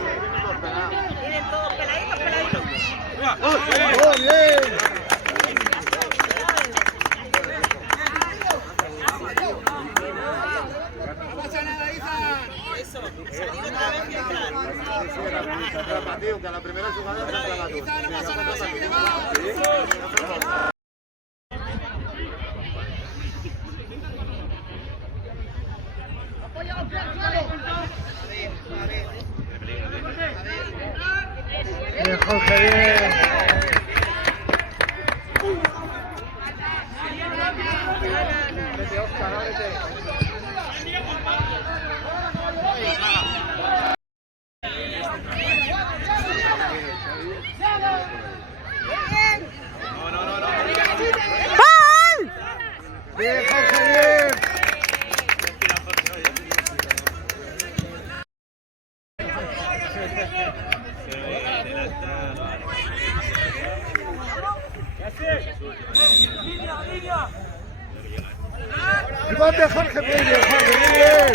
Miren todos peladitos, peladitos. ¡Oh, bien! No pasa nada, Isa. Eso. Salir otra vez filtrar. Que a la primera jugada Isa, no pasa nada, sigue, va. Bien, Jorge, bien. Bien, Jorge, bien. ¡Levante, Jorge! Muy bien, Jorge, muy bien.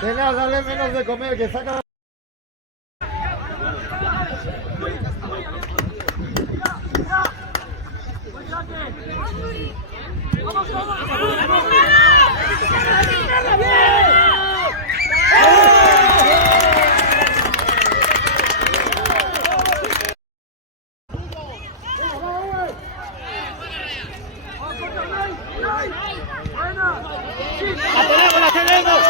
Venga, dale menos de comer, que saca. ¡La tenemos!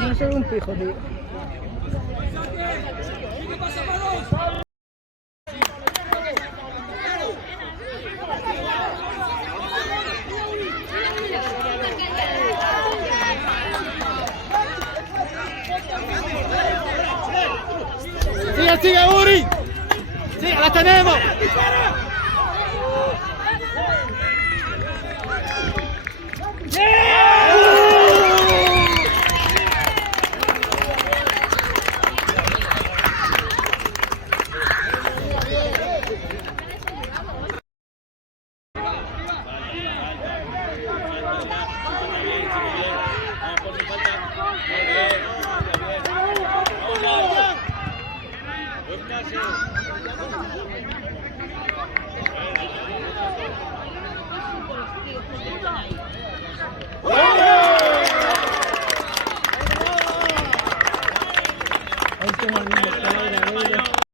No soy un pijo, tío. ¡Sigue, sigue, Uri! ¡Sí, la tenemos! Ahí tengo el mismo.